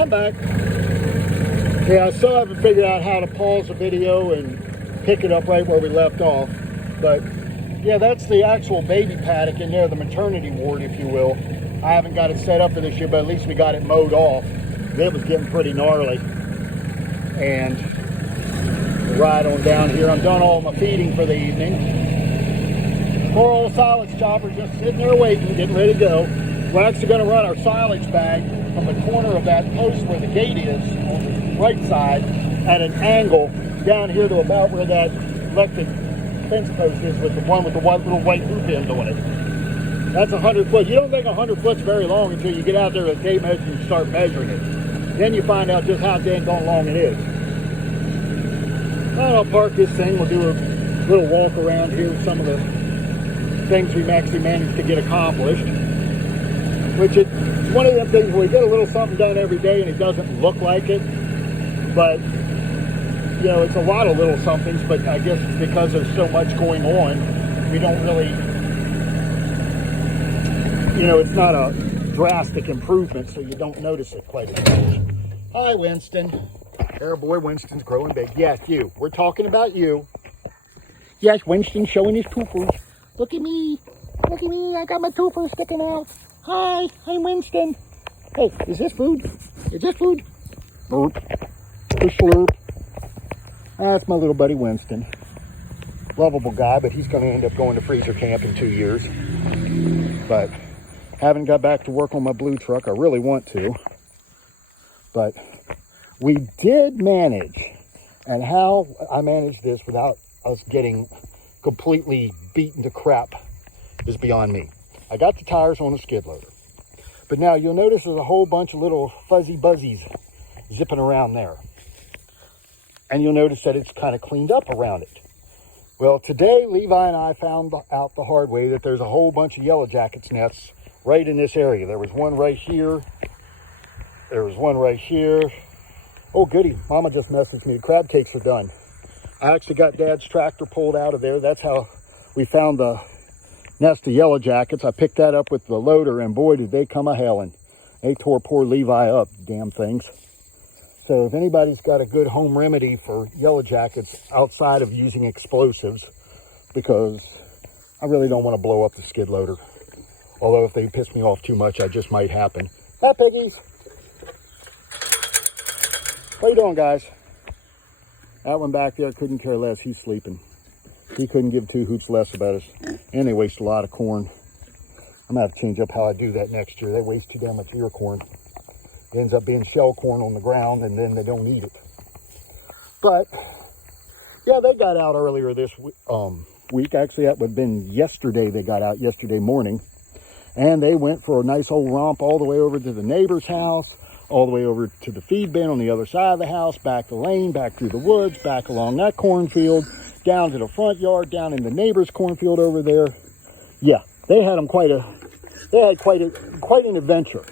I'm back. Yeah, I still haven't figured out how to pause the video and pick it up right where we left off. But yeah, that's the actual baby paddock in there, the maternity ward, if you will. I haven't got it set up for this year, but at least we got it mowed off. It was getting pretty gnarly. And right on down here, I'm done all my feeding for the evening. Poor old silage chopper just sitting there waiting, getting ready to go. We're actually going to run our silage bag from the corner of that post where the gate is on the right side at an angle down here to about where that electric fence post is, with the one with the little white hoop ends on it. That's 100 foot. You don't think 100 foot's very long until you get out there with a tape measure and start measuring it. Then you find out just how dang long it is. Well, I'll park this thing. We'll do a little walk around here with some of the things we've actually managed to get accomplished. Which it's one of them things where we get a little something done every day and it doesn't look like it. But, you know, it's a lot of little somethings, but I guess it's because there's so much going on, we don't really, you know, it's not a drastic improvement, so you don't notice it quite as much. Hi, Winston. There, boy, Winston's growing big. Yes, you. We're talking about you. Yes, Winston's showing his toofers. Look at me. Look at me. I got my toofers sticking out. Hi. Hi, Winston. Hey, is this food? Is this food? Slurp. Slurp. That's my little buddy Winston. Lovable guy, but he's going to end up going to freezer camp in 2 years. But haven't got back to work on my blue truck. I really want to. But we did manage. And how I managed this without us getting completely beaten to crap is beyond me. I got the tires on the skid loader. But now you'll notice there's a whole bunch of little fuzzy buzzies zipping around there. And you'll notice that it's kind of cleaned up around it. Well, today Levi and I found out the hard way that there's a whole bunch of yellow jackets nests right in this area. There was one right here. There was one right here. Oh, goody. Mama just messaged me. The crab cakes are done. I actually got Dad's tractor pulled out of there. That's how we found the nest of yellow jackets. I picked that up with the loader, and boy, did they come a-hailing. They tore poor Levi up, damn things. So if anybody's got a good home remedy for yellow jackets outside of using explosives, because I really don't want to blow up the skid loader. Although if they piss me off too much, that just might happen. Hi, piggies. What are you doing, guys? That one back there couldn't care less. He's sleeping. He couldn't give two hoots less about us. And they waste a lot of corn. I'm going to have to change up how I do that next year. They waste too damn much ear corn. It ends up being shell corn on the ground, and then they don't eat it. But, yeah, they got out earlier this week. Actually, that would have been yesterday. They got out yesterday morning. And they went for a nice old romp all the way over to the neighbor's house, all the way over to the feed bin on the other side of the house, back the lane, back through the woods, back along that cornfield, down to the front yard, down in the neighbor's cornfield over there. Yeah, they had quite an adventure.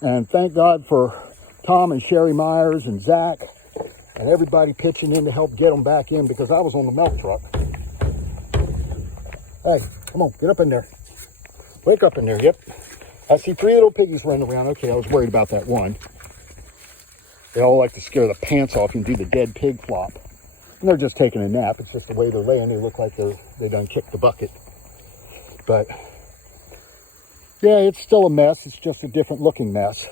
And thank God for Tom and Sherry Myers and Zach and everybody pitching in to help get them back in, because I was on the milk truck. Hey, come on, get up in there. Wake up in there, yep. I see 3 little piggies running around. Okay, I was worried about that one. They all like to scare the pants off you and do the dead pig flop. And they're just taking a nap. It's just the way they're laying. They look like they done kicked the bucket. But, yeah, it's still a mess. It's just a different looking mess. I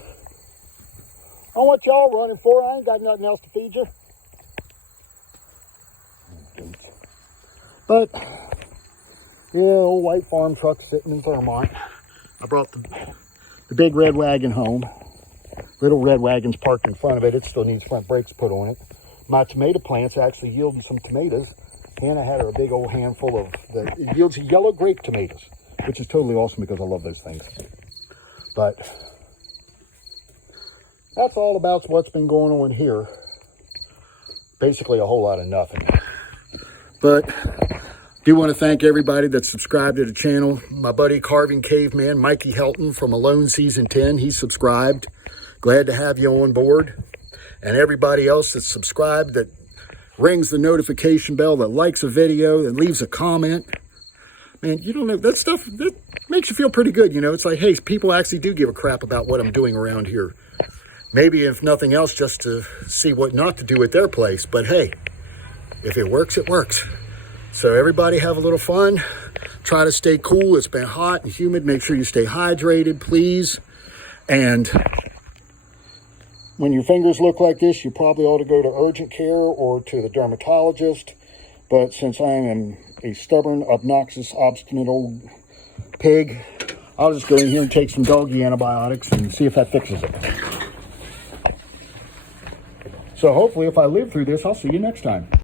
don't know what y'all running for. I ain't got nothing else to feed you. But, yeah, old white farm truck sitting in Vermont. I brought the big red wagon home. Little red wagon's parked in front of it. It still needs front brakes put on it. My tomato plants actually yielded some tomatoes. Hannah had her a big old handful of it yields yellow grape tomatoes, which is totally awesome because I love those things. But that's all about what's been going on here. Basically a whole lot of nothing. But do want to thank everybody that subscribed to the channel. My buddy Carving Caveman, Mikey Helton from Alone Season 10, he subscribed. Glad to have you on board. And everybody else that's subscribed, that rings the notification bell, that likes a video, that leaves a comment. Man, you don't know, that stuff, that makes you feel pretty good, you know. It's like, hey, people actually do give a crap about what I'm doing around here. Maybe if nothing else, just to see what not to do at their place. But hey, if it works, it works. So everybody have a little fun. Try to stay cool. It's been hot and humid. Make sure you stay hydrated, please. And when your fingers look like this, you probably ought to go to urgent care or to the dermatologist. But since I am a stubborn, obnoxious, obstinate old pig, I'll just go in here and take some doggy antibiotics and see if that fixes it. So hopefully if I live through this, I'll see you next time.